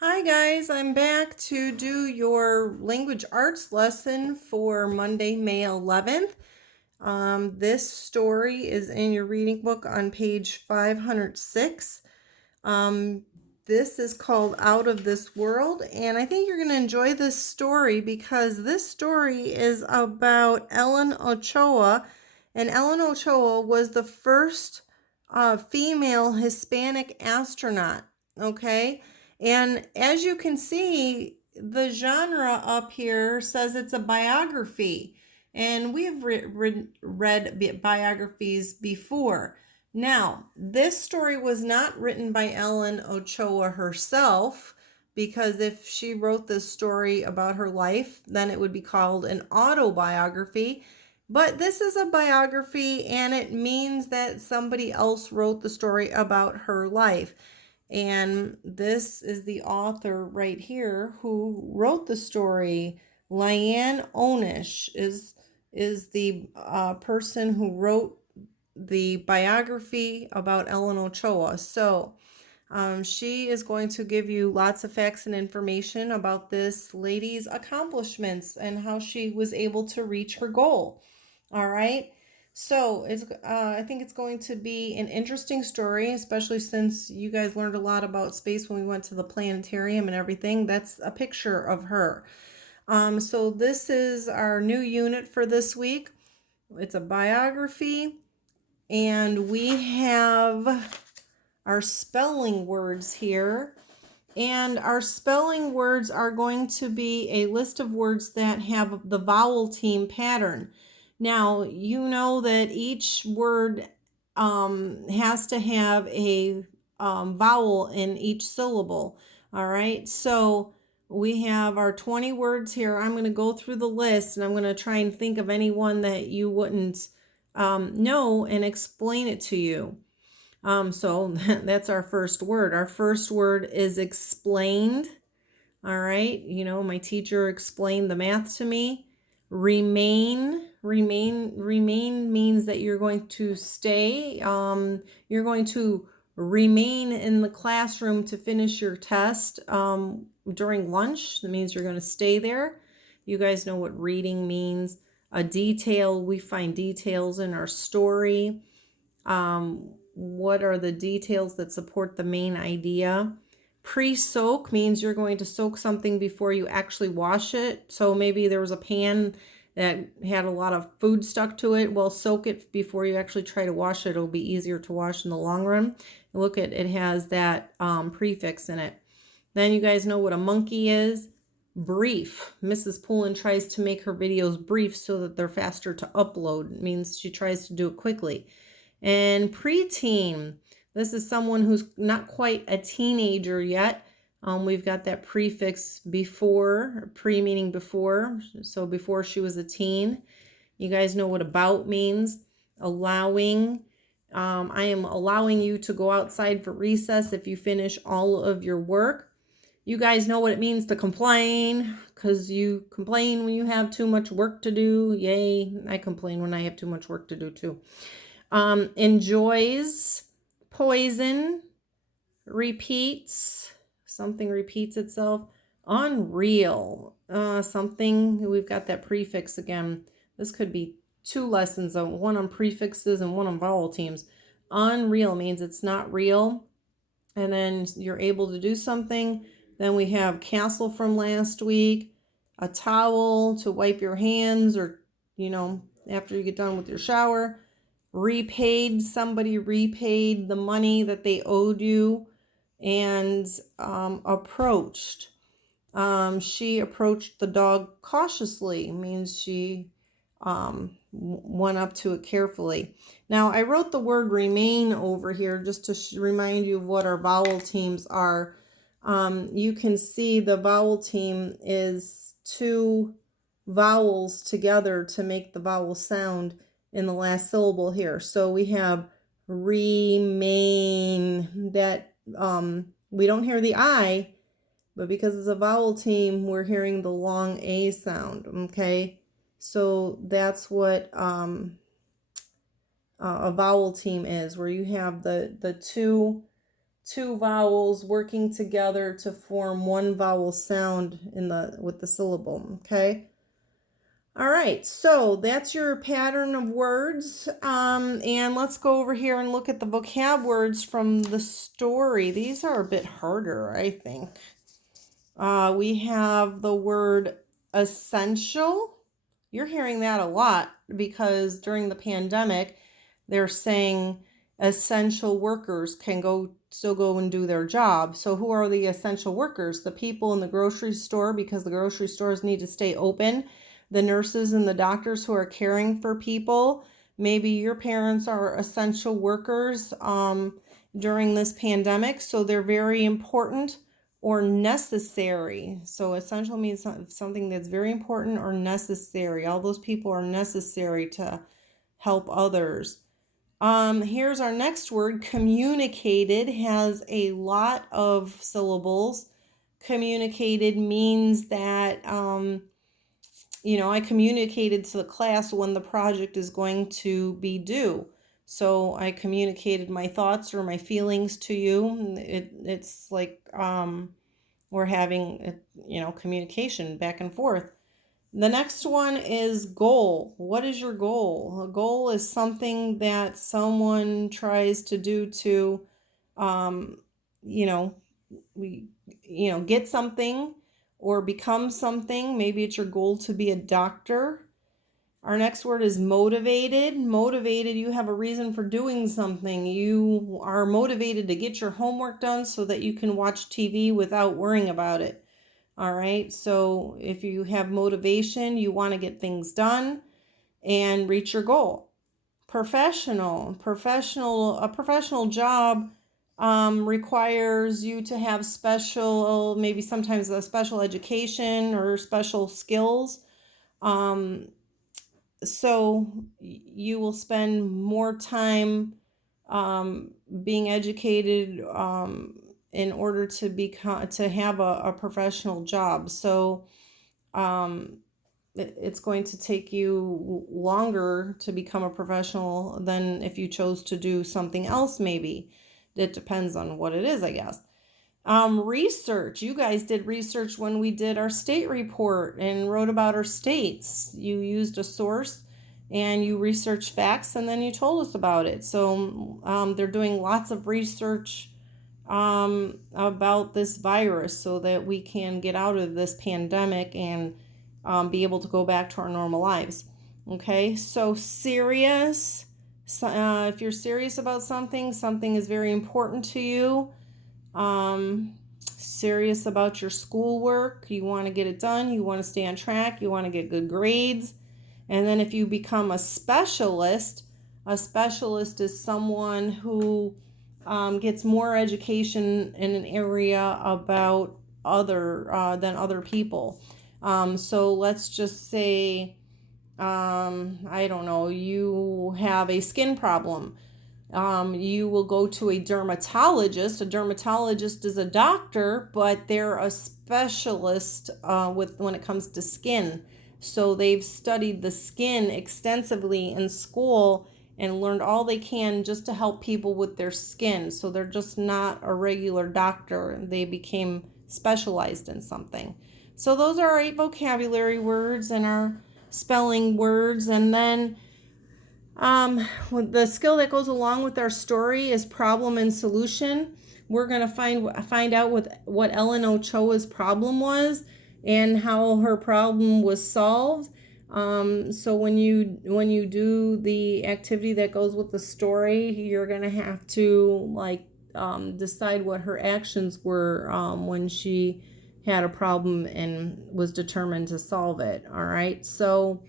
Hi guys, I'm back to do your language arts lesson for Monday, May 11th. This story is in your reading book on page 506. Um, this is called Out of This World, and I think you're going to enjoy this story because this story is about Ellen Ochoa, and Ellen Ochoa was the first female Hispanic astronaut. Okay, and as you can see, the genre up here says it's a biography, and we've read biographies before. Now, this story was not written by Ellen Ochoa herself, because if she wrote this story about her life, then it would be called an autobiography. But this is a biography, and it means that somebody else wrote the story about her life. And this is the author right here who wrote the story. Lyanne Onish is the person who wrote the biography about Ellen Ochoa. So she is going to give you lots of facts and information about this lady's accomplishments and how she was able to reach her goal. All right. So I think it's going to be an interesting story, especially since you guys learned a lot about space when we went to the planetarium and everything. That's a picture of her. So this is our new unit for this week. It's a biography, and we have our spelling words here. And our spelling words are going to be a list of words that have the vowel team pattern. Now, you know that each word has to have a vowel in each syllable. All right, so we have our 20 words here. I'm going to go through the list, and I'm going to try and think of any one that you wouldn't know and explain it to you. So that's our first word. Our first word is explained. All right. You know, my teacher explained the math to me. Remain means that you're going to stay. You're going to remain in the classroom to finish your test during lunch. That means you're going to stay there. You guys know what reading means. A detail, we find details in our story. What are the details that support the main idea? Pre-soak means you're going to soak something before you actually wash it. So maybe there was a pan that had a lot of food stuck to it. Well, soak it before you actually try to wash it. It'll be easier to wash in the long run. Look at it, has that prefix in it. Then you guys know what a monkey is. Brief. Mrs. Poulin tries to make her videos brief so that they're faster to upload. It means she tries to do it quickly. And preteen, this is someone who's not quite a teenager yet. We've got that prefix before, pre meaning before, so before she was a teen. You guys know what about means. Allowing. I am allowing you to go outside for recess if you finish all of your work. You guys know what it means to complain, because you complain when you have too much work to do. Yay, I complain when I have too much work to do too. Enjoys, poison, repeats, something repeats itself. Unreal, something, we've got that prefix again. This could be two lessons, one on prefixes and one on vowel teams. Unreal means it's not real, and then you're able to do something. Then we have castle from last week, a towel to wipe your hands, or, you know, after you get done with your shower. Repaid, somebody repaid the money that they owed you. And approached. She approached the dog cautiously, means she went up to it carefully. Now, I wrote the word remain over here just to remind you of what our vowel teams are. You can see the vowel team is two vowels together to make the vowel sound in the last syllable here. So we have remain, that we don't hear the I, but because it's a vowel team, we're hearing the long A sound. Okay, so that's what a vowel team is, where you have the two two vowels working together to form one vowel sound with the syllable, okay? All right, so that's your pattern of words. And let's go over here and look at the vocab words from the story. These are a bit harder, I think. We have the word essential. You're hearing that a lot because during the pandemic, they're saying essential workers can still go and do their job. So who are the essential workers? The people in the grocery store, because the grocery stores need to stay open. The nurses and the doctors who are caring for people. Maybe your parents are essential workers during this pandemic, so they're very important or necessary. So essential means something that's very important or necessary. All those people are necessary to help others. Here's our next word. Communicated has a lot of syllables. Communicated means that I communicated to the class when the project is going to be due. So I communicated my thoughts or my feelings to you. It's like we're having, communication back and forth. The next one is goal. What is your goal? A goal is something that someone tries to do to, um, you know, get something or become something. Maybe it's your goal to be a doctor. Our next word is motivated. Motivated, you have a reason for doing something. You are motivated to get your homework done so that you can watch TV without worrying about it. All right, so if you have motivation, you want to get things done and reach your goal. A professional job requires you to have maybe sometimes a special education or special skills. So you will spend more time being educated in order to have a professional job. So it's going to take you longer to become a professional than if you chose to do something else. Maybe it depends on what it is, I guess. Research. You guys did research when we did our state report and wrote about our states. You used a source and you researched facts and then you told us about it. So they're doing lots of research about this virus so that we can get out of this pandemic and be able to go back to our normal lives. Okay, so serious. If you're serious about something is very important to you. Serious about your schoolwork, you want to get it done, you want to stay on track, you want to get good grades. And then if you become a specialist is someone who gets more education in an area about than other people. So let's just say, I don't know, you have a skin problem. You will go to a dermatologist. A dermatologist is a doctor, but they're a specialist when it comes to skin. So they've studied the skin extensively in school and learned all they can just to help people with their skin. So they're just not a regular doctor. They became specialized in something. So those are our 8 vocabulary words and our spelling words. And then the skill that goes along with our story is problem and solution. We're going to find out what Ellen Ochoa's problem was and how her problem was solved. So when you do the activity that goes with the story, you're going to have to decide what her actions were when she had a problem and was determined to solve it. All right. So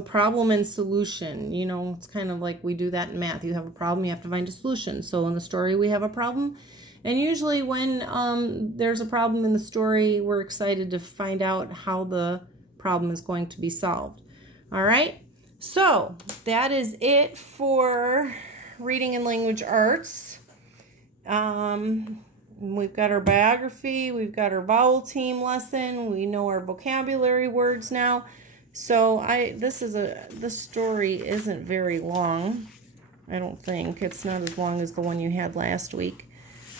problem and solution, it's kind of like we do that in math. You have a problem, you have to find a solution. So in the story, we have a problem. And usually when there's a problem in the story, we're excited to find out how the problem is going to be solved. All right. So that is it for reading and language arts. We've got our biography. We've got our vowel team lesson. We know our vocabulary words now. So this story isn't very long. I don't think. It's not as long as the one you had last week.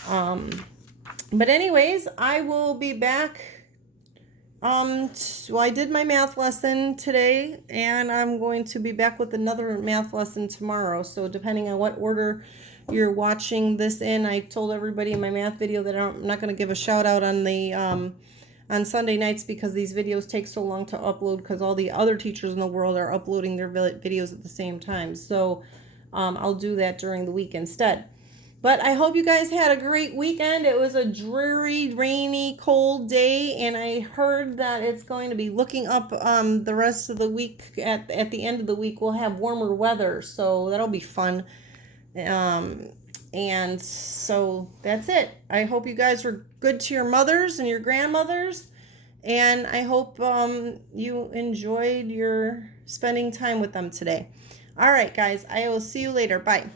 But anyways, I will be back. Well, I did my math lesson today, and I'm going to be back with another math lesson tomorrow. So depending on what order you're watching this in, I told everybody in my math video that I'm not going to give a shout out on the on Sunday nights because these videos take so long to upload because all the other teachers in the world are uploading their videos at the same time. So I'll do that during the week instead. But I hope you guys had a great weekend. It was a dreary, rainy, cold day, and I heard that it's going to be looking up the rest of the week. At the end of the week, we'll have warmer weather, so that'll be fun. And so that's it. I hope you guys were good to your mothers and your grandmothers, and I hope you enjoyed your spending time with them today. All right, guys, I will see you later. Bye.